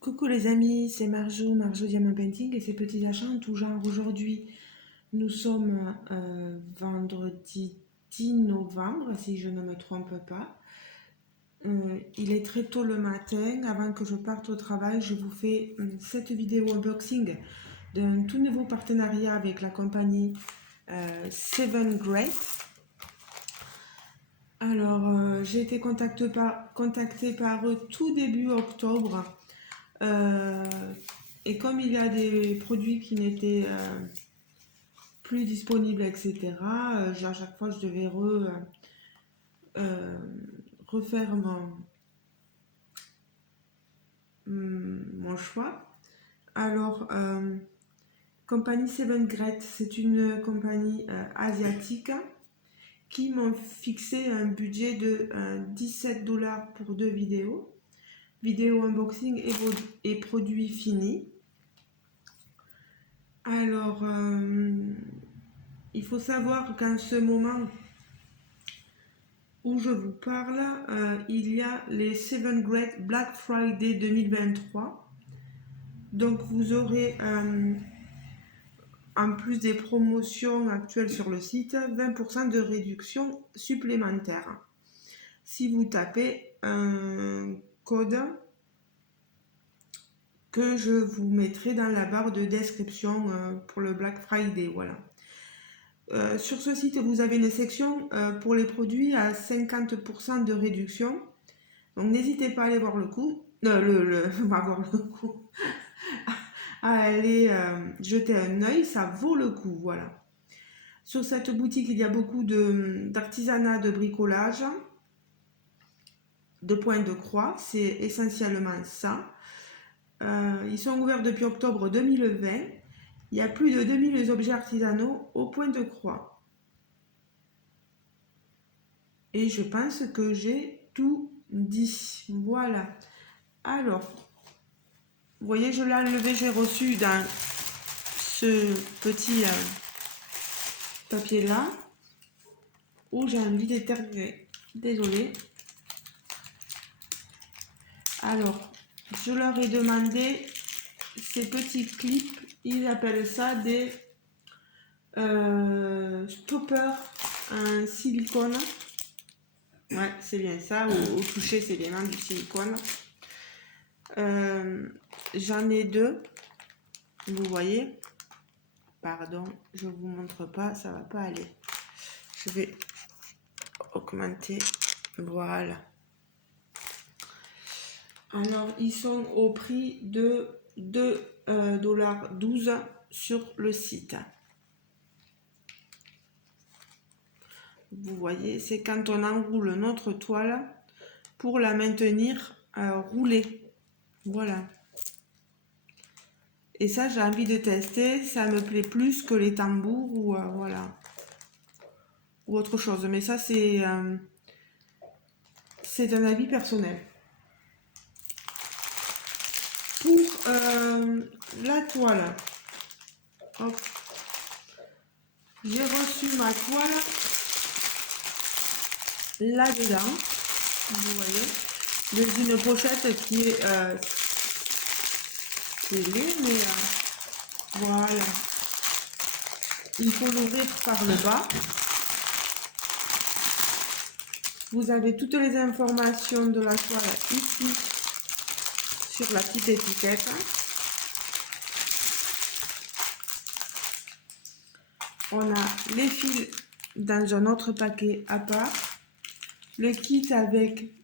Coucou les amis, c'est Marjo Diamant Painting et ses petits achats en tout genre. Aujourd'hui, nous sommes vendredi 10 novembre, si je ne me trompe pas. Il est très tôt le matin. Avant que je parte au travail, je vous fais cette vidéo unboxing d'un tout nouveau partenariat avec la compagnie Seven Great. Alors, j'ai été contactée par eux tout début octobre. Et comme il y a des produits qui n'étaient plus disponibles, etc., à chaque fois je devais refaire mon choix. Alors, compagnie Seven Great, c'est une compagnie asiatique qui m'ont fixé un budget de 17 $ pour 2 vidéos. Vidéo unboxing et produits finis. Alors, il faut savoir qu'en ce moment où je vous parle, il y a les Seven Great Black Friday 2023. Donc, vous aurez, en plus des promotions actuelles sur le site, 20% de réduction supplémentaire. Si vous tapez un code que je vous mettrai dans la barre de description pour le Black Friday, voilà. Sur ce site, vous avez une section pour les produits à 50% de réduction. Donc n'hésitez pas à aller voir le coup, à aller jeter un œil, ça vaut le coup, voilà. Sur cette boutique, il y a beaucoup d'artisanat, de bricolage, de points de croix, c'est essentiellement ça. Ils sont ouverts depuis octobre 2020. Il y a plus de 2000 objets artisanaux au point de croix. Et je pense que j'ai tout dit. Voilà. Alors, vous voyez, je l'ai enlevé, j'ai reçu dans ce petit papier là où j'ai envie d'éternuer. Désolée. Alors, je leur ai demandé ces petits clips, ils appellent ça des stoppers en silicone. Ouais, c'est bien ça, au toucher, c'est bien du silicone. J'en ai deux, vous voyez. Pardon, je vous montre pas, ça va pas aller. Je vais augmenter, voilà. Alors, ils sont au prix de 2,12 $ sur le site. Vous voyez, c'est quand on enroule notre toile pour la maintenir roulée. Voilà. Et ça, j'ai envie de tester. Ça me plaît plus que les tambours ou voilà, ou autre chose. Mais ça, c'est un avis personnel. Pour la toile, hop, j'ai reçu ma toile là-dedans, vous voyez, dans une pochette qui est scellée, mais voilà. Il faut l'ouvrir par le bas. Vous avez toutes les informations de la toile ici sur la petite étiquette. On a les fils dans un autre paquet à part. Le kit avec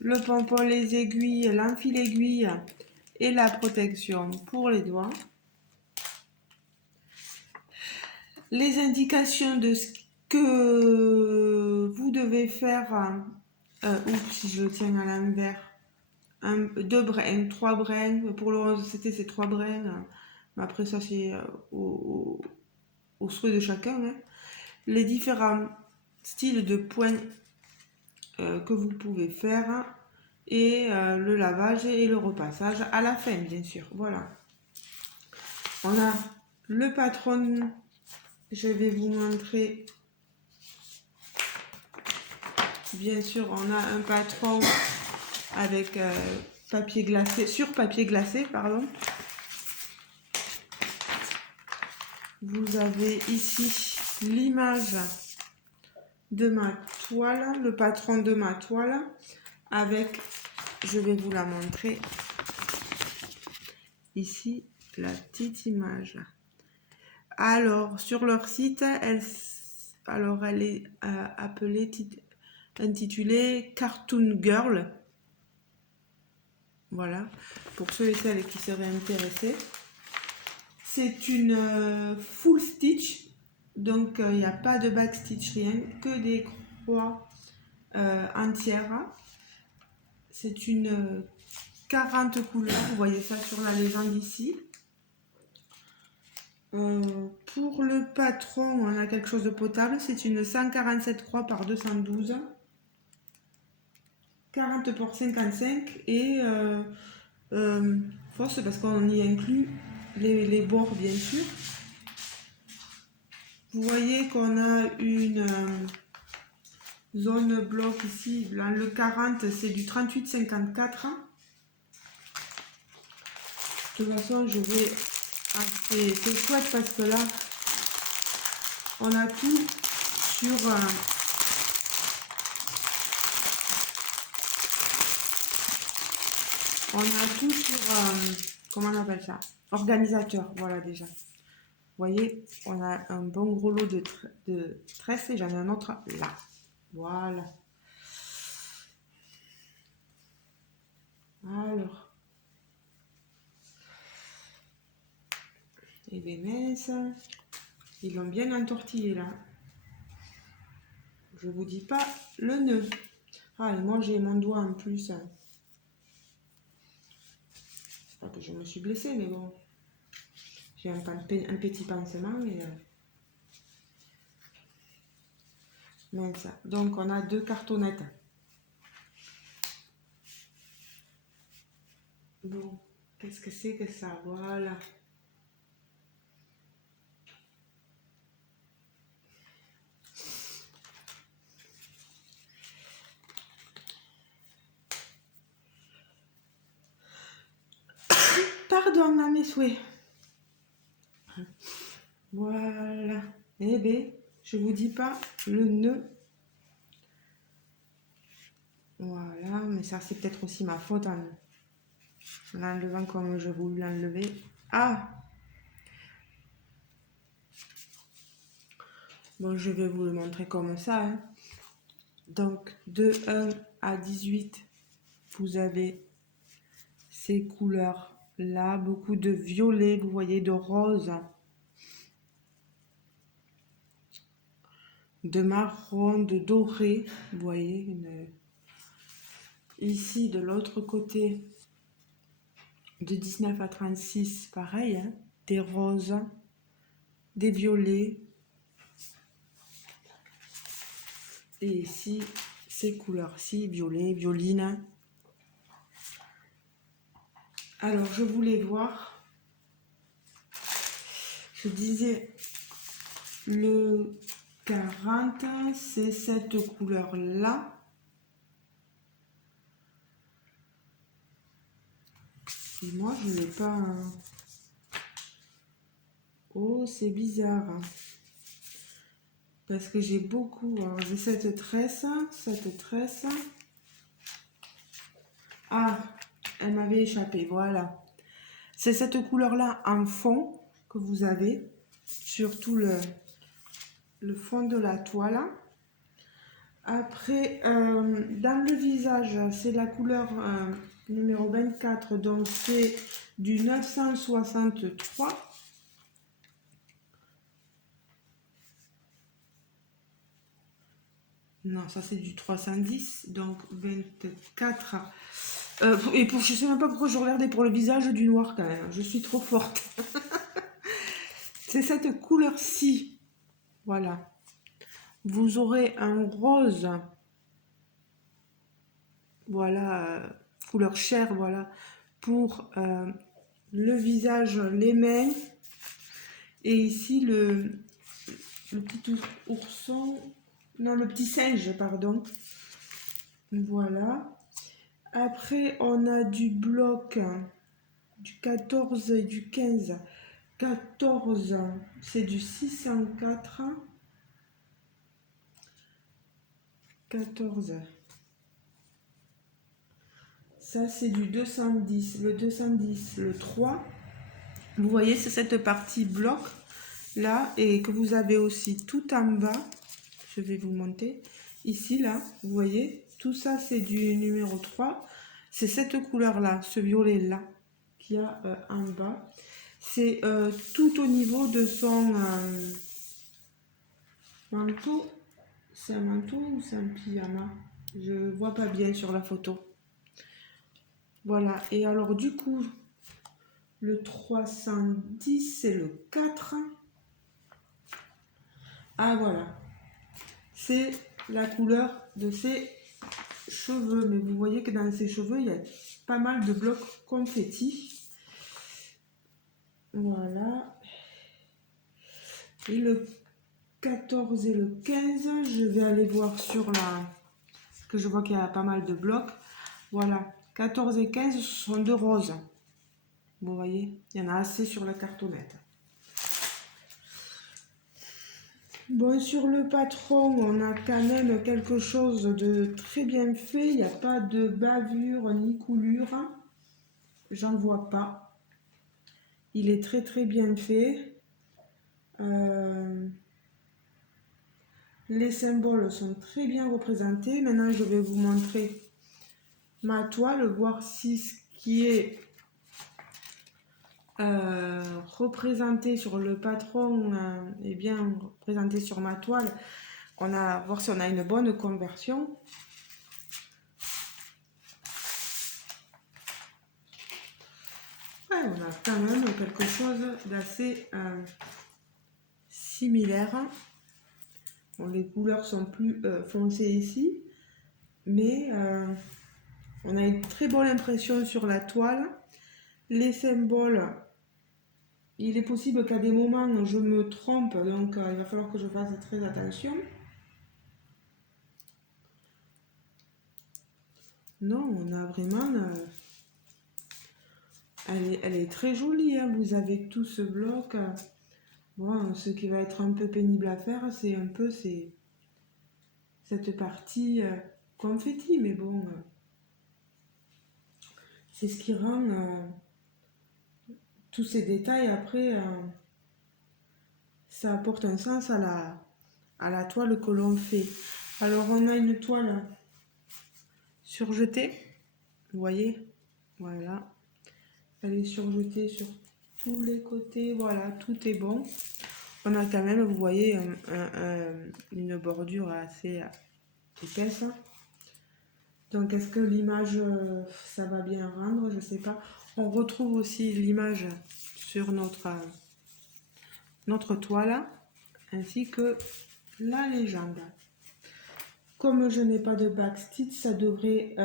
le pompon, les aiguilles, l'enfil-aiguille et la protection pour les doigts. Les indications de ce que vous devez faire. Oups, si je le tiens à l'envers. 2 brins, 3 brins. Pour le 11, c'est 3 brins. Mais après, ça, c'est au souhait de chacun. Hein. Les différents styles de points que vous pouvez faire et le lavage et le repassage à la fin, bien sûr. Voilà. On a le patron. Je vais vous montrer. Bien sûr, on a un patron avec papier glacé, sur papier glacé, pardon. Vous avez ici l'image de ma toile, le patron de ma toile, avec, je vais vous la montrer, ici, la petite image. Alors, sur leur site, elle est intitulée Cartoon Girl. Voilà, pour ceux et celles qui seraient intéressés. C'est une full stitch, donc il n'y a pas de back stitch, rien, que des croix entières. C'est une 40 couleurs, vous voyez ça sur la légende ici. Pour le patron, on a quelque chose de potable, c'est une 147 croix par 212, 40 pour 55 et fausse parce qu'on y inclut les bords bien sûr. Vous voyez qu'on a une zone bloc ici, là, le 40 c'est du 38-54. De toute façon je vais... Ah, c'est chouette parce que là on a tout sur... on a tout sur... comment on appelle ça? Organisateur, voilà déjà. Vous voyez, on a un bon gros lot de tresses et j'en ai un autre là. Voilà. Alors. Et bien mince. Ils l'ont bien entortillé là. Je vous dis pas le nœud. Ah, et moi j'ai mon doigt en plus. C'est pas que je me suis blessée, mais bon. J'ai un petit pansement, mais... mince. Donc on a 2 cartonnettes. Bon, qu'est-ce que c'est que ça? Voilà. Pardon à mes souhaits. Voilà. Eh bien, je vous dis pas le nœud. Voilà, mais ça c'est peut-être aussi ma faute en l'enlevant comme je voulais l'enlever. Ah! Bon, je vais vous le montrer comme ça. Hein. Donc, de 1 à 18, vous avez ces couleurs-là. Beaucoup de violet, vous voyez, de rose. De marron, de doré. Vous voyez, ici, de l'autre côté, de 19 à 36, pareil. Hein. Des roses, des violets. Et ici, ces couleurs-ci, violet, violine. Alors, je voulais voir, je disais, le 40, c'est cette couleur-là. Et moi, je n'ai pas... Oh, c'est bizarre. Parce que j'ai beaucoup... Alors, j'ai cette tresse. Ah, elle m'avait échappé, voilà. C'est cette couleur-là en fond que vous avez sur tout le fond de la toile. Après, dans le visage, c'est la couleur numéro 24, donc c'est du 963. Non, ça c'est du 310, donc 24. Et pour, je sais même pas pourquoi je regardais pour le visage du noir quand même. Je suis trop forte. C'est cette couleur-ci. Voilà. Vous aurez un rose. Voilà. Couleur chair, voilà. Pour le visage, les mains. Et ici le petit ourson. Non, le petit singe, pardon. Voilà. Après, on a du bloc du 14 et du 15. 14, c'est du 604. 14. Ça, c'est du 210. Le 210, le 3. Vous voyez, c'est cette partie bloc là et que vous avez aussi tout en bas. Je vais vous monter. Ici, là, vous voyez, tout ça, c'est du numéro 3. C'est cette couleur-là, ce violet-là, qu'il y a en bas. C'est tout au niveau de son manteau. C'est un manteau ou c'est un pyjama? Je vois pas bien sur la photo. Voilà, et alors du coup, le 310, c'est le 4. Ah voilà, c'est la couleur de ses cheveux. Mais vous voyez que dans ses cheveux, il y a pas mal de blocs confettis. Voilà. Et le 14 et le 15, je vais aller voir sur la... que je vois qu'il y a pas mal de blocs. Voilà, 14 et 15, ce sont de roses. Vous voyez, il y en a assez sur la cartonnette. Bon, sur le patron, on a quand même quelque chose de très bien fait. Il n'y a pas de bavure ni coulure. J'en vois pas. Il est très très bien fait. Les symboles sont très bien représentés. Maintenant, je vais vous montrer ma toile, voir si ce qui est représenté sur le patron est bien représenté sur ma toile. Voir si on a une bonne conversion. Ouais, on a quand même quelque chose d'assez similaire. Bon, les couleurs sont plus foncées ici, mais on a une très bonne impression sur la toile. Les symboles, il est possible qu'à des moments je me trompe, donc il va falloir que je fasse très attention. Non, on a vraiment... elle est très jolie, hein. Vous avez tout ce bloc. Bon, ce qui va être un peu pénible à faire, c'est un peu cette partie confetti, mais bon, c'est ce qui rend tous ces détails. Après, ça apporte un sens à la toile que l'on fait. Alors, on a une toile surjetée, vous voyez, voilà, elle est surjetée sur tous les côtés, voilà, tout est bon. On a quand même, vous voyez, une bordure assez épaisse. Donc, est-ce que l'image, ça va bien rendre? Je sais pas. On retrouve aussi l'image sur notre toile, ainsi que la légende. Comme je n'ai pas de backstitch, ça devrait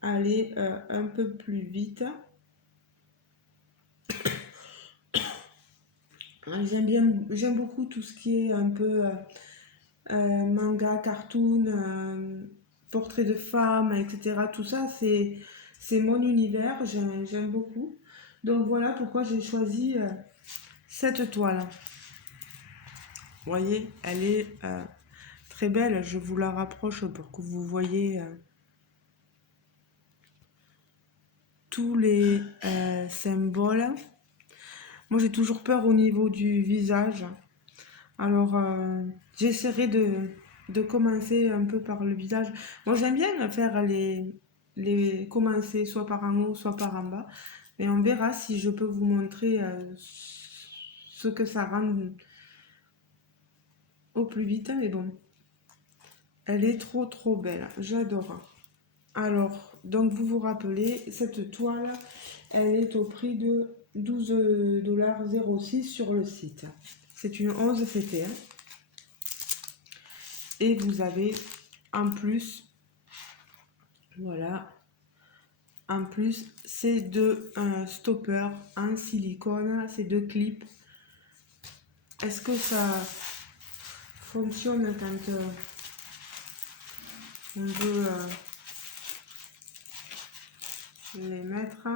aller un peu plus vite. J'aime beaucoup tout ce qui est un peu manga, cartoon, portrait de femmes, etc. Tout ça, c'est mon univers, j'aime beaucoup. Donc voilà pourquoi j'ai choisi cette toile. Vous voyez, elle est très belle. Je vous la rapproche pour que vous voyez tous les symboles. Moi, j'ai toujours peur au niveau du visage. Alors, j'essaierai de commencer un peu par le visage. Moi, j'aime bien faire commencer soit par en haut, soit par en bas. Et on verra si je peux vous montrer ce que ça rend au plus vite. Mais bon, elle est trop trop belle. J'adore. Alors, donc vous vous rappelez, cette toile, elle est au prix de 12,06 $ sur le site. C'est une 11 CT. Hein. Et vous avez en plus, voilà, en plus ces deux stoppers en silicone, ces deux clips. Est-ce que ça fonctionne quand on veut les mettre.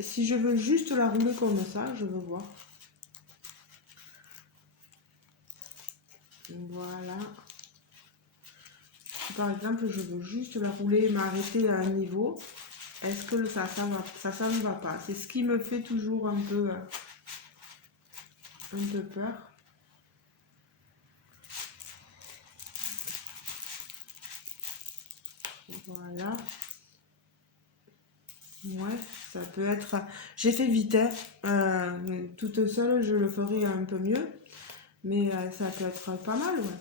Si je veux juste la rouler comme ça, je veux voir. Voilà. Si par exemple je veux juste la rouler et m'arrêter à un niveau, est-ce que ça ne va pas? C'est ce qui me fait toujours un peu peur. Voilà. Ouais, ça peut être... J'ai fait vite, toute seule, je le ferai un peu mieux. Mais ça peut être pas mal, ouais.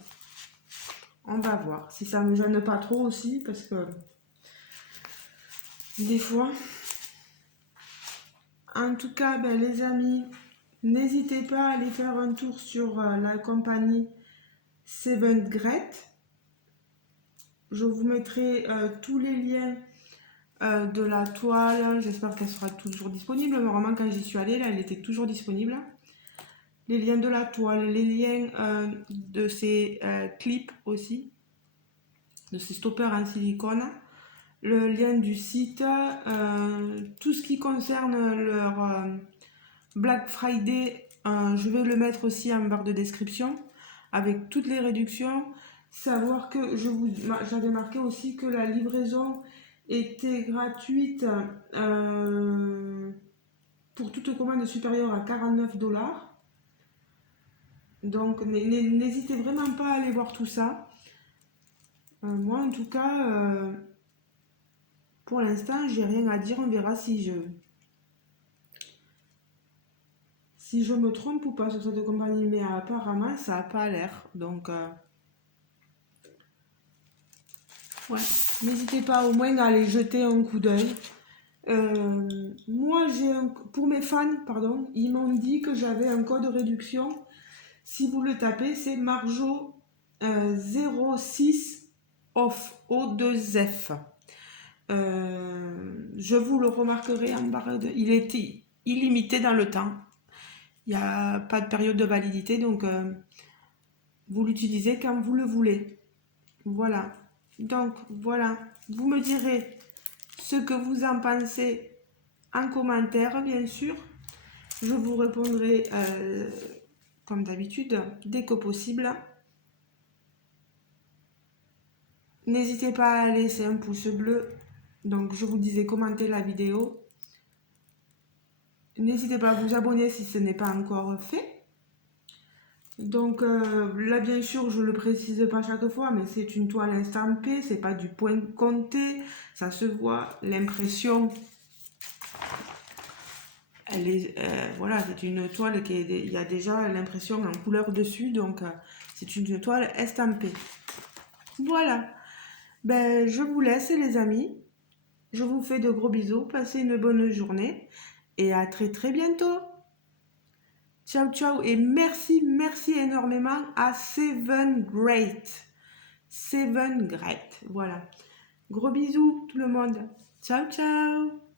On va voir. Si ça me gêne pas trop aussi, parce que... Des fois... En tout cas, ben, les amis, n'hésitez pas à aller faire un tour sur la compagnie Seven Great. Je vous mettrai tous les liens de la toile. J'espère qu'elle sera toujours disponible. Normalement, quand j'y suis allée, là, elle était toujours disponible. Les liens de la toile, les liens de ces clips aussi, de ces stoppers en silicone, le lien du site, tout ce qui concerne leur Black Friday, je vais le mettre aussi en barre de description avec toutes les réductions. Savoir que j'avais marqué aussi que la livraison était gratuite pour toute commande supérieure à 49$. Donc n'hésitez vraiment pas à aller voir tout ça. Moi en tout cas, pour l'instant j'ai rien à dire, on verra si je me trompe ou pas sur cette compagnie, mais apparemment ça n'a pas l'air. Donc ouais, n'hésitez pas au moins à aller jeter un coup d'œil. Moi pour mes fans, pardon, ils m'ont dit que j'avais un code de réduction. Si vous le tapez, c'est Marjo 06 off O2F. Je vous le remarquerai en barre de... Il était illimité dans le temps. Il n'y a pas de période de validité, donc vous l'utilisez quand vous le voulez. Voilà. Donc voilà, vous me direz ce que vous en pensez en commentaire, bien sûr. Je vous répondrai comme d'habitude dès que possible. N'hésitez pas à laisser un pouce bleu. Donc je vous disais, commentez la vidéo. N'hésitez pas à vous abonner si ce n'est pas encore fait. Donc là bien sûr je le précise pas chaque fois, mais c'est une toile estampée, c'est pas du point compté, ça se voit, l'impression elle est voilà, c'est une toile qui il y a déjà l'impression en couleur dessus, donc c'est une toile estampée. Voilà, ben je vous laisse les amis, je vous fais de gros bisous, passez une bonne journée et à très très bientôt. Ciao, ciao, et merci énormément à Seven Great. Seven Great, voilà. Gros bisous tout le monde. Ciao, ciao.